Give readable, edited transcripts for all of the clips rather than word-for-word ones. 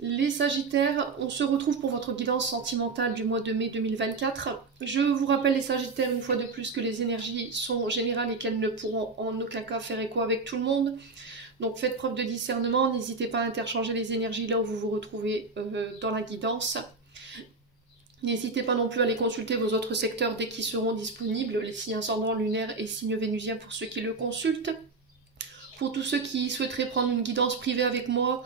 Les Sagittaires, on se retrouve pour votre guidance sentimentale du mois de mai 2024. Je vous rappelle les Sagittaires une fois de plus que les énergies sont générales et qu'elles ne pourront en aucun cas faire écho avec tout le monde. Donc faites preuve de discernement, n'hésitez pas à interchanger les énergies là où vous vous retrouvez dans la guidance. N'hésitez pas non plus à aller consulter vos autres secteurs dès qu'ils seront disponibles, les signes ascendants, lunaires et signes vénusiens pour ceux qui le consultent. Pour tous ceux qui souhaiteraient prendre une guidance privée avec moi,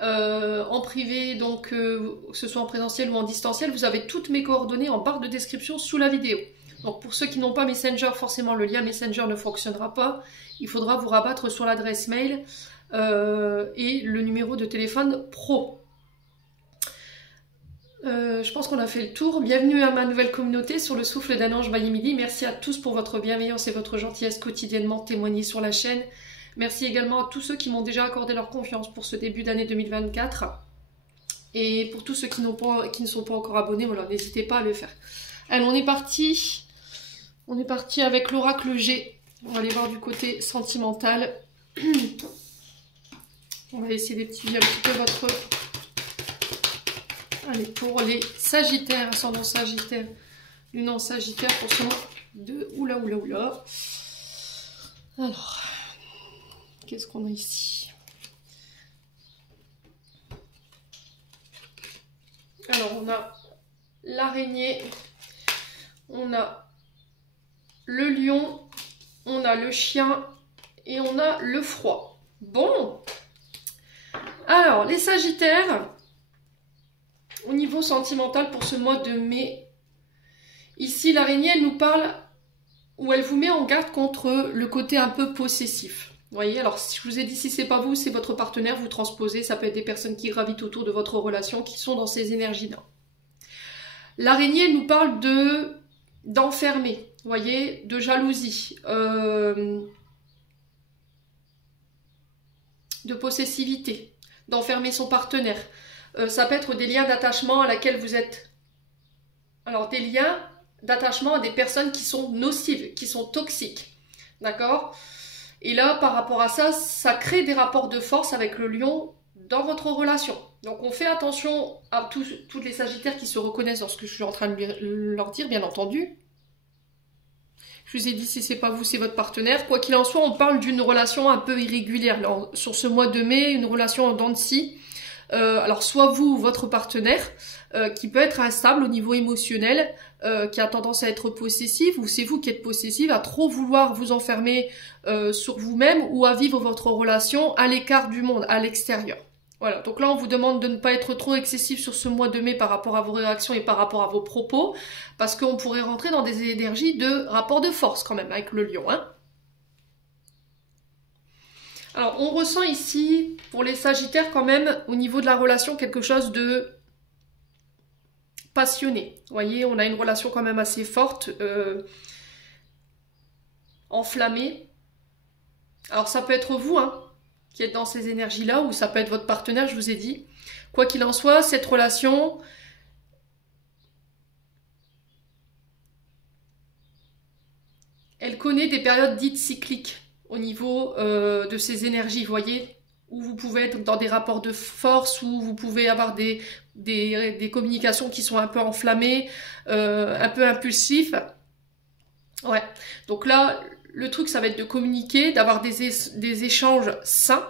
en privé, donc que ce soit en présentiel ou en distanciel, vous avez toutes mes coordonnées en barre de description sous la vidéo. Donc pour ceux qui n'ont pas Messenger, forcément le lien Messenger ne fonctionnera pas. Il faudra vous rabattre sur l'adresse mail et le numéro de téléphone pro. Je pense qu'on a fait le tour. Bienvenue à ma nouvelle communauté sur le souffle d'un ange by Émilie. Merci à tous pour votre bienveillance et votre gentillesse quotidiennement témoignée sur la chaîne. Merci également à tous ceux qui m'ont déjà accordé leur confiance pour ce début d'année 2024. Et pour tous ceux qui ne sont pas encore abonnés, voilà, n'hésitez pas à le faire. Allez, on est parti. On est parti avec l'oracle G. On va aller voir du côté sentimental. On va essayer d'étudier un petit peu votre... Allez, pour les Sagittaires, ascendant Sagittaire, lune en Sagittaire pour ce mois de... Oula. Alors... Qu'est-ce qu'on a ici? Alors, on a l'araignée, on a le lion, on a le chien et on a le froid. Bon. Alors, les Sagittaires, au niveau sentimental pour ce mois de mai, ici, l'araignée, elle nous parle, ou elle vous met en garde contre le côté un peu possessif. Vous voyez, alors je vous ai dit, si c'est pas vous, c'est votre partenaire, vous transposez, ça peut être des personnes qui gravitent autour de votre relation, qui sont dans ces énergies-là. L'araignée nous parle d'enfermer, vous voyez, de jalousie, de possessivité, d'enfermer son partenaire. Ça peut être des liens d'attachement à laquelle vous êtes. Alors, des liens d'attachement à des personnes qui sont nocives, qui sont toxiques, d'accord ? Et là, par rapport à ça, ça crée des rapports de force avec le lion dans votre relation. Donc on fait attention à tous les Sagittaires qui se reconnaissent dans ce que je suis en train de leur dire, bien entendu. Je vous ai dit, si c'est pas vous, c'est votre partenaire. Quoi qu'il en soit, on parle d'une relation un peu irrégulière. Alors, sur ce mois de mai, une relation en dents de scie. Alors soit vous ou votre partenaire, qui peut être instable au niveau émotionnel, qui a tendance à être possessif, ou c'est vous qui êtes possessive, à trop vouloir vous enfermer sur vous-même, ou à vivre votre relation à l'écart du monde, à l'extérieur. Voilà, donc là on vous demande de ne pas être trop excessif sur ce mois de mai par rapport à vos réactions et par rapport à vos propos, parce qu'on pourrait rentrer dans des énergies de rapport de force quand même avec le lion, hein. Alors, on ressent ici, pour les Sagittaires, quand même, au niveau de la relation, quelque chose de passionné. Vous voyez, on a une relation quand même assez forte, enflammée. Alors, ça peut être vous, hein, qui êtes dans ces énergies-là, ou ça peut être votre partenaire, je vous ai dit. Quoi qu'il en soit, cette relation... elle connaît des périodes dites cycliques. Au niveau de ces énergies, vous voyez, où vous pouvez être dans des rapports de force, où vous pouvez avoir des communications qui sont un peu enflammées, un peu impulsives. Ouais, donc là, le truc, ça va être de communiquer, d'avoir des échanges sains.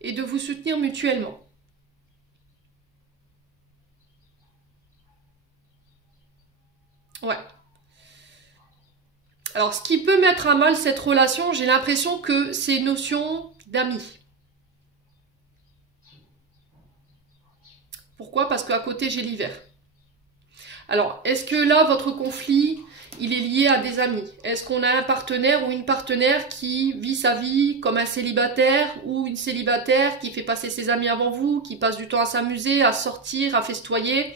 Et de vous soutenir mutuellement. Ouais. Alors, ce qui peut mettre à mal cette relation, j'ai l'impression que c'est une notion d'amis. Pourquoi? Parce qu'à côté, j'ai l'hiver. Alors, est-ce que là, votre conflit, il est lié à des amis? Est-ce qu'on a un partenaire ou une partenaire qui vit sa vie comme un célibataire ou une célibataire qui fait passer ses amis avant vous, qui passe du temps à s'amuser, à sortir, à festoyer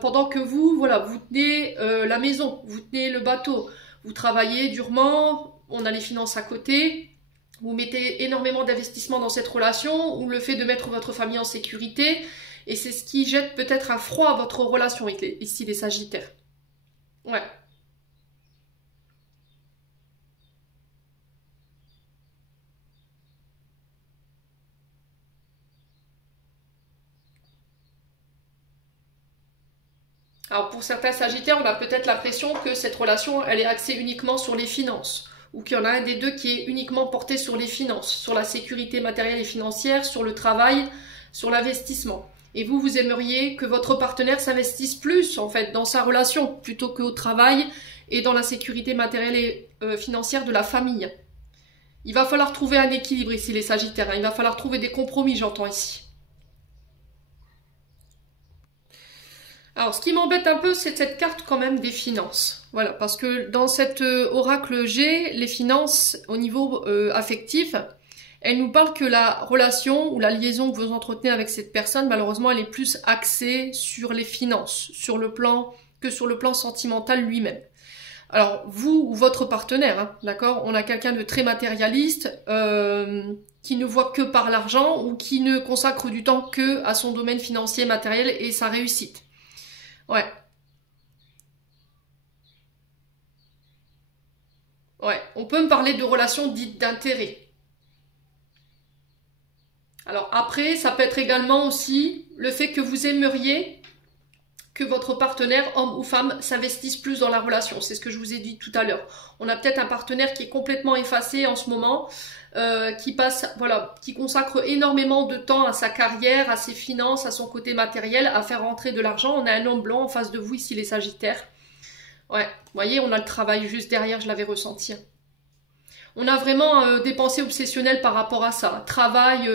pendant que vous, voilà, vous tenez la maison, vous tenez le bateau, vous travaillez durement, on a les finances à côté, vous mettez énormément d'investissement dans cette relation, ou le fait de mettre votre famille en sécurité, et c'est ce qui jette peut-être un froid à votre relation ici, les Sagittaires. Ouais. Alors pour certains Sagittaires, on a peut-être l'impression que cette relation, elle est axée uniquement sur les finances, ou qu'il y en a un des deux qui est uniquement porté sur les finances, sur la sécurité matérielle et financière, sur le travail, sur l'investissement. Et vous, vous aimeriez que votre partenaire s'investisse plus, en fait, dans sa relation, plutôt qu'au travail et dans la sécurité matérielle et financière de la famille. Il va falloir trouver un équilibre ici, les Sagittaires, hein. Il va falloir trouver des compromis, j'entends ici. Alors, ce qui m'embête un peu, c'est cette carte quand même des finances. Voilà, parce que dans cet oracle G, les finances au niveau affectif, elle nous parle que la relation ou la liaison que vous entretenez avec cette personne, malheureusement, elle est plus axée sur les finances, que sur le plan sentimental lui-même. Alors, vous ou votre partenaire, hein, d'accord, on a quelqu'un de très matérialiste, qui ne voit que par l'argent ou qui ne consacre du temps que à son domaine financier, matériel et sa réussite. Ouais. Ouais. On peut me parler de relations dites d'intérêt. Alors après, ça peut être également aussi le fait que vous aimeriez que votre partenaire, homme ou femme, s'investisse plus dans la relation. C'est ce que je vous ai dit tout à l'heure. On a peut-être un partenaire qui est complètement effacé en ce moment, qui consacre énormément de temps à sa carrière, à ses finances, à son côté matériel, à faire rentrer de l'argent. On a un homme blanc en face de vous ici, les Sagittaires. Ouais, vous voyez, on a le travail juste derrière, je l'avais ressenti. On a vraiment des pensées obsessionnelles par rapport à ça. Travail,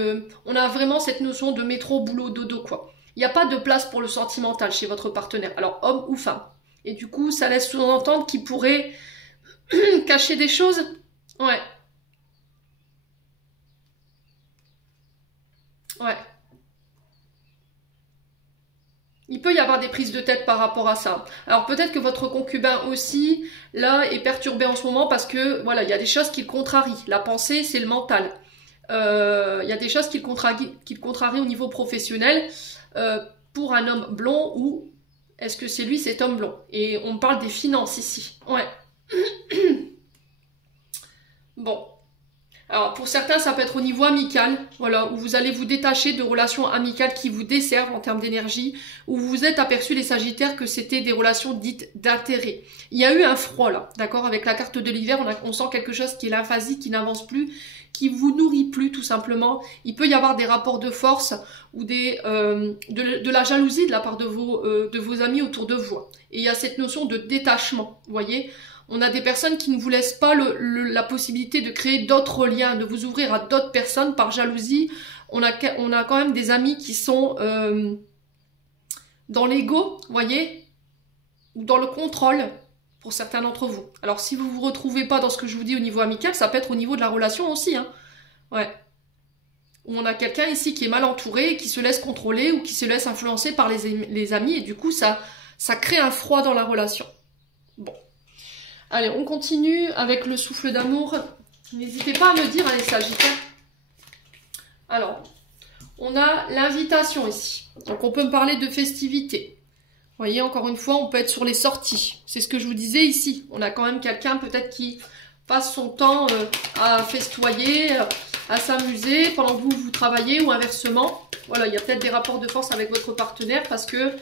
on a vraiment cette notion de métro, boulot, dodo, quoi. Il n'y a pas de place pour le sentimental chez votre partenaire, alors homme ou femme. Et du coup, ça laisse sous-entendre qu'il pourrait cacher des choses. Ouais. Ouais. Il peut y avoir des prises de tête par rapport à ça. Alors peut-être que votre concubin aussi, là, est perturbé en ce moment parce que, voilà, il y a des choses qui le contrarient. La pensée, c'est le mental. Il y a des choses qui le contrarient au niveau professionnel. Pour un homme blond ou est-ce que c'est lui cet homme blond? Et on parle des finances ici. Ouais. Bon. Alors pour certains, ça peut être au niveau amical, voilà, où vous allez vous détacher de relations amicales qui vous desservent en termes d'énergie, où vous vous êtes aperçus les Sagittaires que c'était des relations dites d'intérêt. Il y a eu un froid là, d'accord, avec la carte de l'hiver, on sent quelque chose qui est lymphasique, qui n'avance plus, qui vous nourrit plus tout simplement. Il peut y avoir des rapports de force ou de la jalousie de la part de vos amis autour de vous. Et il y a cette notion de détachement, vous voyez. On a des personnes qui ne vous laissent pas la possibilité de créer d'autres liens, de vous ouvrir à d'autres personnes par jalousie. On a quand même des amis qui sont dans l'ego, vous voyez, ou dans le contrôle pour certains d'entre vous. Alors si vous ne vous retrouvez pas dans ce que je vous dis au niveau amical, ça peut être au niveau de la relation aussi. Hein. Ouais. Où on a quelqu'un ici qui est mal entouré, qui se laisse contrôler ou qui se laisse influencer par les amis et du coup ça crée un froid dans la relation. Bon. Allez, on continue avec le souffle d'amour. N'hésitez pas à me dire, hein, les Sagittaires. Alors, on a l'invitation ici. Donc, on peut me parler de festivités. Vous voyez, encore une fois, on peut être sur les sorties. C'est ce que je vous disais ici. On a quand même quelqu'un peut-être qui passe son temps à festoyer, à s'amuser pendant que vous travaillez ou inversement. Voilà, il y a peut-être des rapports de force avec votre partenaire parce que...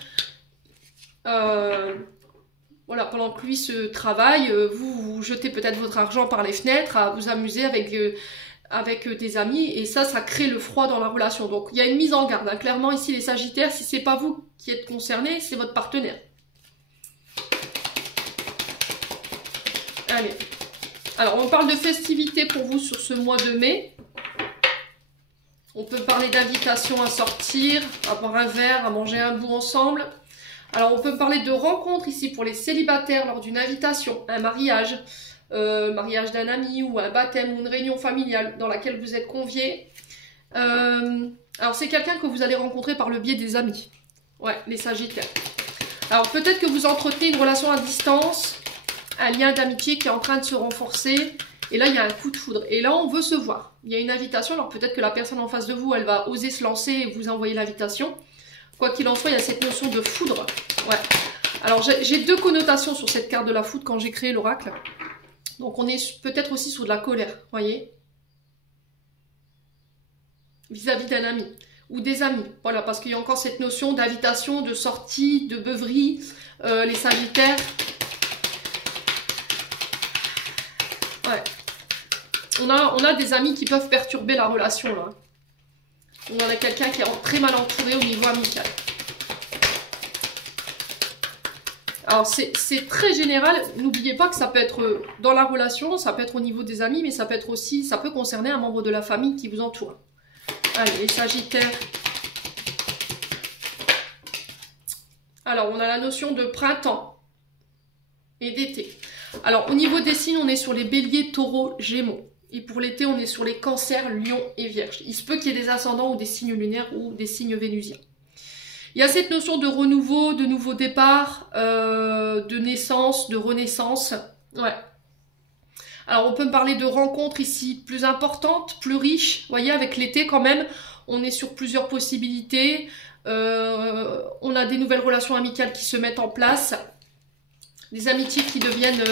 voilà, pendant que lui se travaille, vous jetez peut-être votre argent par les fenêtres à vous amuser avec des amis et ça crée le froid dans la relation. Donc il y a une mise en garde. Hein. Clairement ici les Sagittaires, si c'est pas vous qui êtes concernés, c'est votre partenaire. Allez. Alors on parle de festivités pour vous sur ce mois de mai. On peut parler d'invitation à sortir, à boire un verre, à manger un bout ensemble. Alors, on peut parler de rencontres ici pour les célibataires lors d'une invitation, un mariage, mariage d'un ami ou un baptême ou une réunion familiale dans laquelle vous êtes conviés. Alors, c'est quelqu'un que vous allez rencontrer par le biais des amis. Ouais, les Sagittaires. Alors, peut-être que vous entretenez une relation à distance, un lien d'amitié qui est en train de se renforcer. Et là, il y a un coup de foudre. Et là, on veut se voir. Il y a une invitation. Alors, peut-être que la personne en face de vous, elle va oser se lancer et vous envoyer l'invitation. Quoi qu'il en soit, il y a cette notion de foudre. Ouais. Alors, j'ai deux connotations sur cette carte de la foudre quand j'ai créé l'oracle. Donc, on est peut-être aussi sur de la colère, voyez, vis-à-vis d'un ami ou des amis. Voilà, parce qu'il y a encore cette notion d'invitation, de sortie, de beuverie. les Sagittaires. Ouais. On a des amis qui peuvent perturber la relation, là. On a quelqu'un qui est très mal entouré au niveau amical. Alors, c'est très général. N'oubliez pas que ça peut être dans la relation, ça peut être au niveau des amis, mais ça peut être aussi, ça peut concerner un membre de la famille qui vous entoure. Allez, les Sagittaires. Alors, on a la notion de printemps et d'été. Alors, au niveau des signes, on est sur les béliers, taureaux, gémeaux. Et pour l'été, on est sur les cancers, lions et vierges. Il se peut qu'il y ait des ascendants ou des signes lunaires ou des signes vénusiens. Il y a cette notion de renouveau, de nouveau départ, de naissance, de renaissance. Ouais. Alors, on peut me parler de rencontres ici plus importantes, plus riches. Vous voyez, avec l'été, quand même, on est sur plusieurs possibilités. On a des nouvelles relations amicales qui se mettent en place. Des amitiés qui deviennent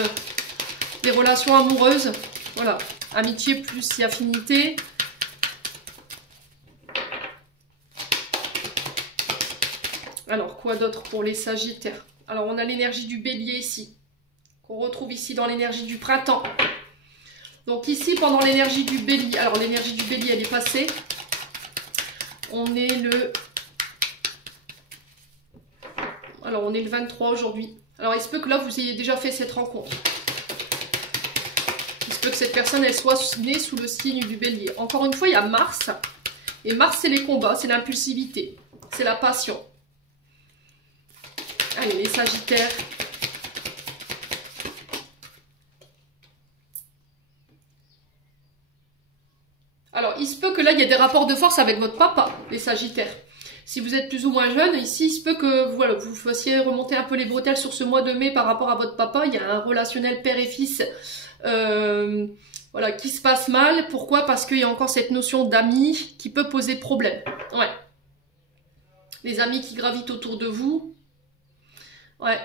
des relations amoureuses. Voilà. Amitié plus affinité. Alors, quoi d'autre pour les Sagittaires? Alors, on a l'énergie du bélier ici, qu'on retrouve ici dans l'énergie du printemps. Donc ici, pendant l'énergie du bélier, alors l'énergie du bélier, elle est passée. On est le... Alors, on est le 23 aujourd'hui. Alors, il se peut que là, vous ayez déjà fait cette rencontre. Il se peut que cette personne, elle soit née sous le signe du bélier. Encore une fois, il y a Mars. Et Mars, c'est les combats, c'est l'impulsivité, c'est la passion. Allez, les Sagittaires. Alors, il se peut que là, il y ait des rapports de force avec votre papa, les Sagittaires. Si vous êtes plus ou moins jeune, ici, il se peut que voilà, vous fassiez remonter un peu les bretelles sur ce mois de mai par rapport à votre papa. Il y a un relationnel père et fils voilà, qui se passe mal. Pourquoi? Parce qu'il y a encore cette notion d'amis qui peut poser problème. Ouais. Les amis qui gravitent autour de vous. Ouais.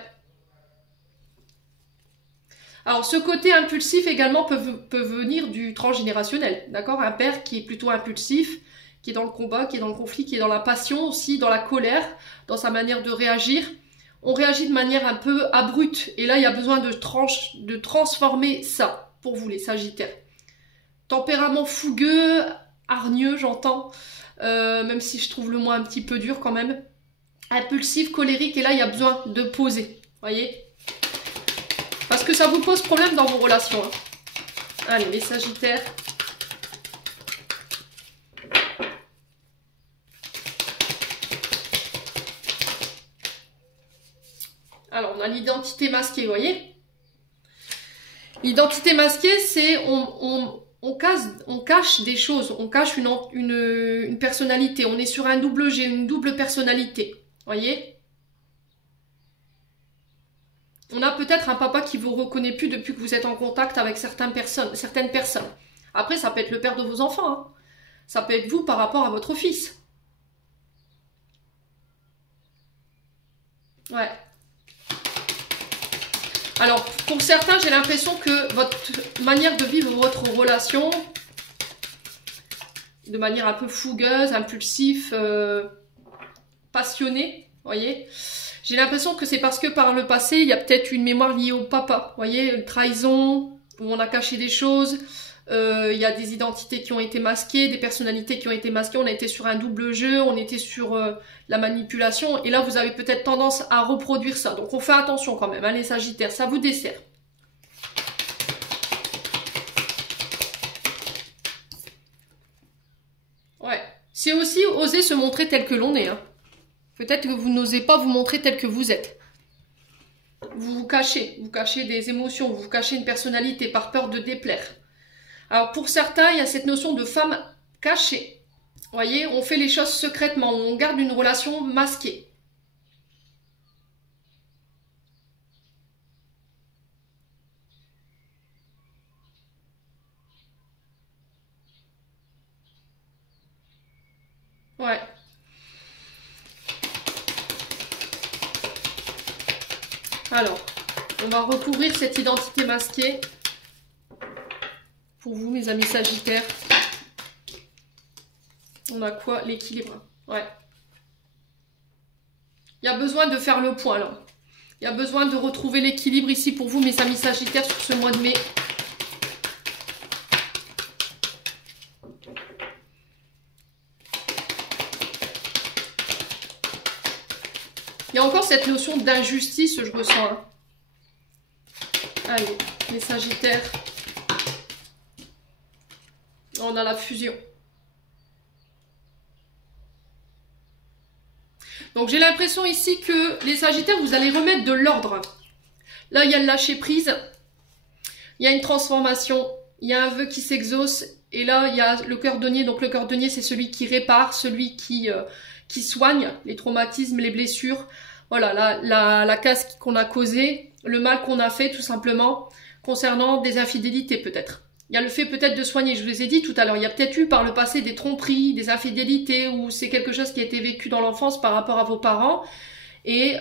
Alors, ce côté impulsif également peut venir du transgénérationnel, d'accord? Un père qui est plutôt impulsif, qui est dans le combat, qui est dans le conflit, qui est dans la passion aussi, dans la colère, dans sa manière de réagir. On réagit de manière un peu abrupte. Et là, il y a besoin de transformer ça pour vous, les Sagittaires. Tempérament fougueux, hargneux, j'entends, même si je trouve le mot un petit peu dur quand même. Impulsif, colérique, et là, il y a besoin de poser, voyez? Parce que ça vous pose problème dans vos relations. Hein. Allez, les Sagittaires. Alors, on a l'identité masquée, vous voyez? L'identité masquée, c'est on cache des choses, on cache une personnalité. On est sur un double G, une double personnalité. Voyez? On a peut-être un papa qui vous reconnaît plus depuis que vous êtes en contact avec certaines personnes. Après, ça peut être le père de vos enfants. Hein. Ça peut être vous par rapport à votre fils. Ouais. Alors, pour certains, j'ai l'impression que votre manière de vivre votre relation, de manière un peu fougueuse, impulsive, passionnée, voyez, j'ai l'impression que c'est parce que par le passé, il y a peut-être une mémoire liée au papa, voyez, une trahison, où on a caché des choses, il y a des identités qui ont été masquées, des personnalités qui ont été masquées, on a été sur un double jeu, on était sur la manipulation, et là vous avez peut-être tendance à reproduire ça, donc on fait attention quand même, hein, les Sagittaires, ça vous dessert. Ouais, c'est aussi oser se montrer tel que l'on est, hein. Peut-être que vous n'osez pas vous montrer tel que vous êtes. Vous cachez des émotions, vous cachez une personnalité par peur de déplaire. Alors pour certains, il y a cette notion de femme cachée. Vous voyez, on fait les choses secrètement, on garde une relation masquée. Ouais. Alors, on va recouvrir cette identité masquée. Pour vous, mes amis Sagittaires. On a quoi? L'équilibre. Ouais. Il y a besoin de faire le point, là. Il y a besoin de retrouver l'équilibre ici pour vous, mes amis Sagittaires, sur ce mois de mai. Il y a encore cette notion d'injustice, je ressens. Hein. Allez, les Sagittaires. On a la fusion. Donc j'ai l'impression ici que les Sagittaires, vous allez remettre de l'ordre. Là, il y a le lâcher prise. Il y a une transformation. Il y a un vœu qui s'exauce. Et là, il y a le cœur-denier. Donc le cœur-denier, c'est celui qui répare, celui qui soigne les traumatismes, les blessures. Voilà, la casse qu'on a causée, le mal qu'on a fait tout simplement, concernant des infidélités peut-être. Il y a le fait peut-être de soigner, je vous ai dit tout à l'heure, il y a peut-être eu par le passé des tromperies, des infidélités, ou c'est quelque chose qui a été vécu dans l'enfance par rapport à vos parents, et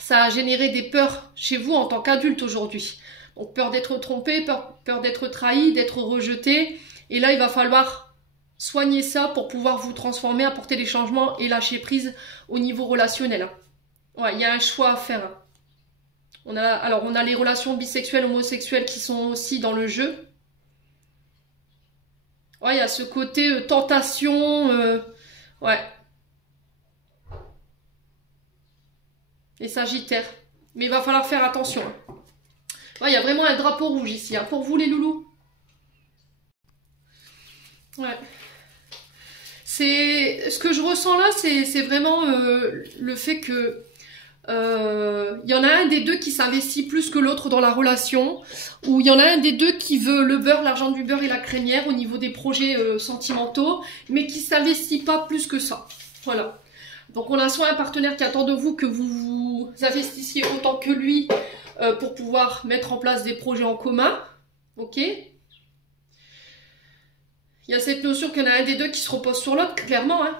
ça a généré des peurs chez vous en tant qu'adulte aujourd'hui. Donc peur d'être trompé, peur d'être trahi, d'être rejeté, et là il va falloir soigner ça pour pouvoir vous transformer, apporter des changements et lâcher prise au niveau relationnel. Ouais, il y a un choix à faire. On a les relations bisexuelles, homosexuelles qui sont aussi dans le jeu. Ouais, il y a ce côté tentation. Ouais. Les Sagittaires. Mais il va falloir faire attention. Ouais, il y a vraiment un drapeau rouge ici. Hein, pour vous les loulous. Ouais. Ce que je ressens là, c'est vraiment le fait que y en a un des deux qui s'investit plus que l'autre dans la relation, ou il y en a un des deux qui veut le beurre, l'argent du beurre et la crémière au niveau des projets sentimentaux, mais qui s'investit pas plus que ça. Voilà. Donc on a soit un partenaire qui attend de vous que vous vous investissiez autant que lui pour pouvoir mettre en place des projets en commun. Ok ? Il y a cette notion qu'il y en a un des deux qui se repose sur l'autre, clairement. Hein.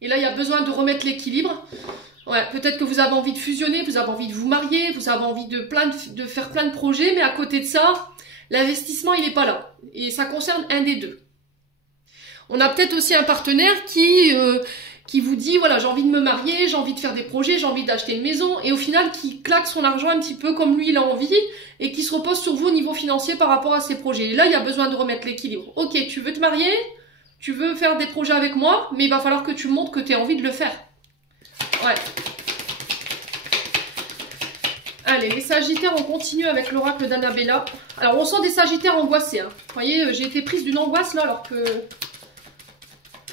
Et là, il y a besoin de remettre l'équilibre. Ouais, peut-être que vous avez envie de fusionner, vous avez envie de vous marier, vous avez envie de faire plein de projets, mais à côté de ça, l'investissement, il n'est pas là. Et ça concerne un des deux. On a peut-être aussi un partenaire qui vous dit, voilà, j'ai envie de me marier, j'ai envie de faire des projets, j'ai envie d'acheter une maison, et au final, qui claque son argent un petit peu comme lui, il a envie, et qui se repose sur vous au niveau financier par rapport à ses projets. Et là, il y a besoin de remettre l'équilibre. Ok, tu veux te marier, tu veux faire des projets avec moi, mais il va falloir que tu montres que tu as envie de le faire. Ouais. Allez, les Sagittaires, on continue avec l'oracle d'Annabella. Alors, on sent des Sagittaires angoissés. Hein. Vous voyez, j'ai été prise d'une angoisse là, alors que...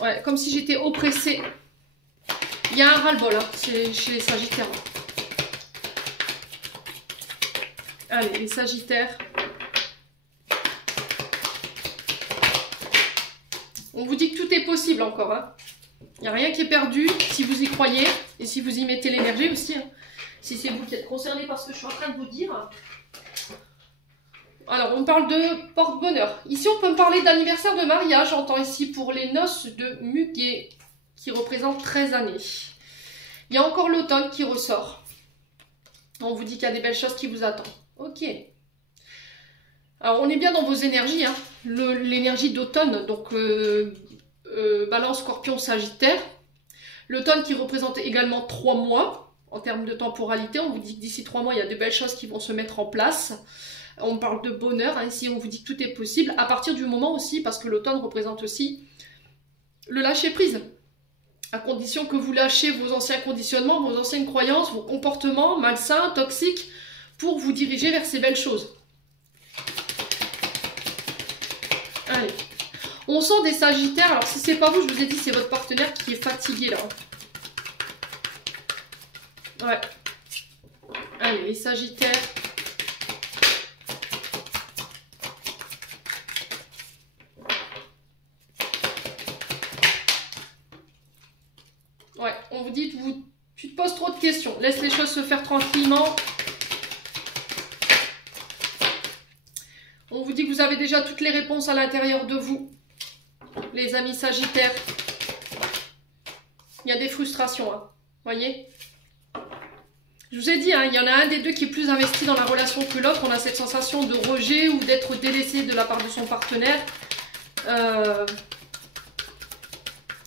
Ouais, comme si j'étais oppressée. Il y a un ras-le-bol hein, chez les Sagittaires. Allez, les Sagittaires. On vous dit que tout est possible encore. Hein. Il n'y a rien qui est perdu si vous y croyez et si vous y mettez l'énergie aussi. Hein. Si c'est vous qui êtes concerné par ce que je suis en train de vous dire. Alors, on parle de porte-bonheur. Ici, on peut me parler d'anniversaire de mariage. J'entends ici pour les noces de Muguet, qui représentent 13 années. Il y a encore l'automne qui ressort. On vous dit qu'il y a des belles choses qui vous attendent. Ok. Alors, on est bien dans vos énergies. Hein. L'énergie d'automne, donc Balance, Scorpion, Sagittaire. L'automne qui représente également 3 mois en termes de temporalité. On vous dit que d'ici 3 mois, il y a de belles choses qui vont se mettre en place. On parle de bonheur, hein, ici on vous dit que tout est possible, à partir du moment aussi, parce que l'automne représente aussi le lâcher-prise. À condition que vous lâchez vos anciens conditionnements, vos anciennes croyances, vos comportements malsains, toxiques, pour vous diriger vers ces belles choses. Allez. On sent des Sagittaires, alors si c'est pas vous, je vous ai dit, c'est votre partenaire qui est fatigué là. Ouais. Allez, les Sagittaires. Ouais, on vous dit, tu te poses trop de questions. Laisse les choses se faire tranquillement. On vous dit que vous avez déjà toutes les réponses à l'intérieur de vous. Les amis Sagittaires. Il y a des frustrations, hein. Voyez ? Je vous ai dit, hein, il y en a un des deux qui est plus investi dans la relation que l'autre. On a cette sensation de rejet ou d'être délaissé de la part de son partenaire.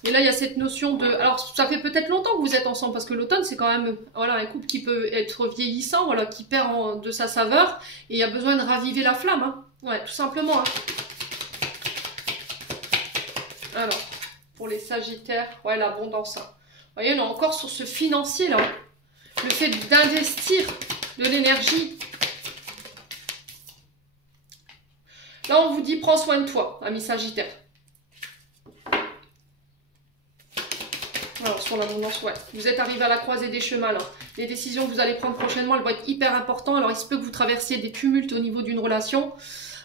Et là, il y a cette notion de... Alors, ça fait peut-être longtemps que vous êtes ensemble, parce que l'automne, c'est quand même voilà, un couple qui peut être vieillissant, voilà, qui perd de sa saveur, et il y a besoin de raviver la flamme. Hein. Ouais, tout simplement. Hein. Alors, pour les Sagittaires, ouais, l'abondance. Hein. Vous voyez, on est encore sur ce financier, là. Le fait d'investir de l'énergie. Là, on vous dit, prends soin de toi, ami Sagittaire. Alors, sur l'abondance, ouais. Vous êtes arrivé à la croisée des chemins, là. Les décisions que vous allez prendre prochainement, elles vont être hyper importantes. Alors, il se peut que vous traversiez des tumultes au niveau d'une relation.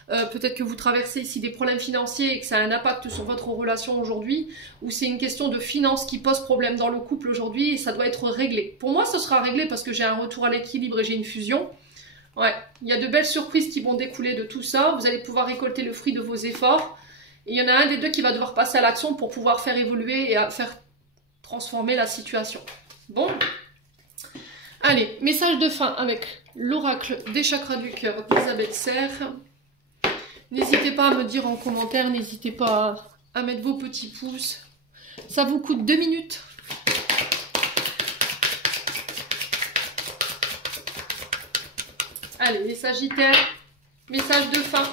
Peut-être que vous traversez ici des problèmes financiers et que ça a un impact sur votre relation aujourd'hui. Ou c'est une question de finances qui pose problème dans le couple aujourd'hui et ça doit être réglé. Pour moi, ce sera réglé parce que j'ai un retour à l'équilibre et j'ai une fusion. Ouais, il y a de belles surprises qui vont découler de tout ça. Vous allez pouvoir récolter le fruit de vos efforts. Et il y en a un des deux qui va devoir passer à l'action pour pouvoir faire évoluer et faire transformer la situation. Bon. Allez, message de fin avec l'oracle des chakras du cœur d'Isabelle Serre. N'hésitez pas à me dire en commentaire, n'hésitez pas à mettre vos petits pouces. Ça vous coûte 2 minutes. Allez, les Sagittaires, message de fin.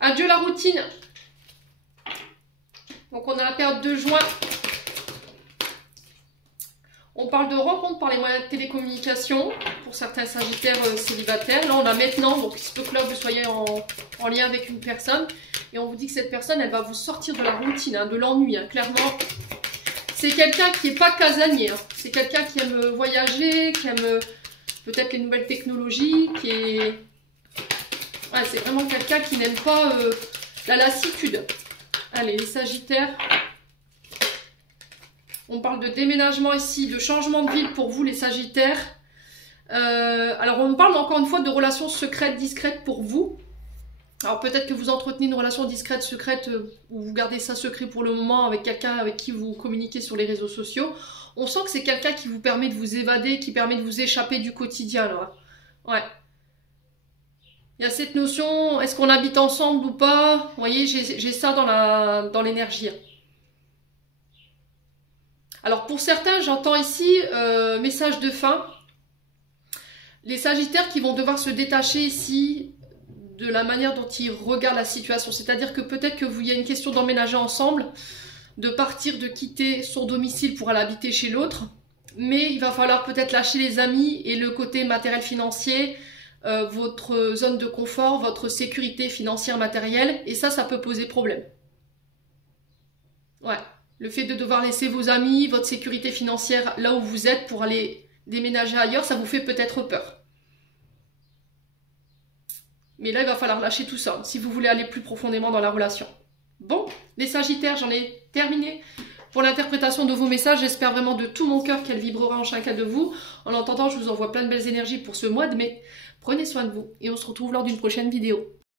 Adieu la routine. Donc on a la période de juin. On parle de rencontres par les moyens de télécommunication pour certains Sagittaires célibataires. Là, on a maintenant, donc il se peut que là, vous soyez en lien avec une personne. Et on vous dit que cette personne, elle va vous sortir de la routine, hein, de l'ennui. Hein, clairement, c'est quelqu'un qui n'est pas casanier. Hein. C'est quelqu'un qui aime voyager, qui aime peut-être les nouvelles technologies, qui est... Ouais, c'est vraiment quelqu'un qui n'aime pas la lassitude. Allez, les Sagittaires... On parle de déménagement ici, de changement de ville pour vous les Sagittaires. Alors on parle encore une fois de relations secrètes, discrètes pour vous. Alors peut-être que vous entretenez une relation discrète, secrète, ou vous gardez ça secret pour le moment avec quelqu'un avec qui vous communiquez sur les réseaux sociaux. On sent que c'est quelqu'un qui vous permet de vous évader, qui permet de vous échapper du quotidien. Là. Ouais. Il y a cette notion, est-ce qu'on habite ensemble ou pas? Vous voyez, j'ai ça dans l'énergie. Alors pour certains, j'entends ici, message de fin, les Sagittaires qui vont devoir se détacher ici de la manière dont ils regardent la situation. C'est-à-dire que peut-être que il y a une question d'emménager ensemble, de partir, de quitter son domicile pour aller habiter chez l'autre. Mais il va falloir peut-être lâcher les amis et le côté matériel financier, votre zone de confort, votre sécurité financière matérielle. Et ça peut poser problème. Ouais. Le fait de devoir laisser vos amis, votre sécurité financière là où vous êtes pour aller déménager ailleurs, ça vous fait peut-être peur. Mais là, il va falloir lâcher tout ça si vous voulez aller plus profondément dans la relation. Bon, les Sagittaires, j'en ai terminé pour l'interprétation de vos messages. J'espère vraiment de tout mon cœur qu'elle vibrera en chacun de vous. En attendant, je vous envoie plein de belles énergies pour ce mois de mai. Prenez soin de vous et on se retrouve lors d'une prochaine vidéo.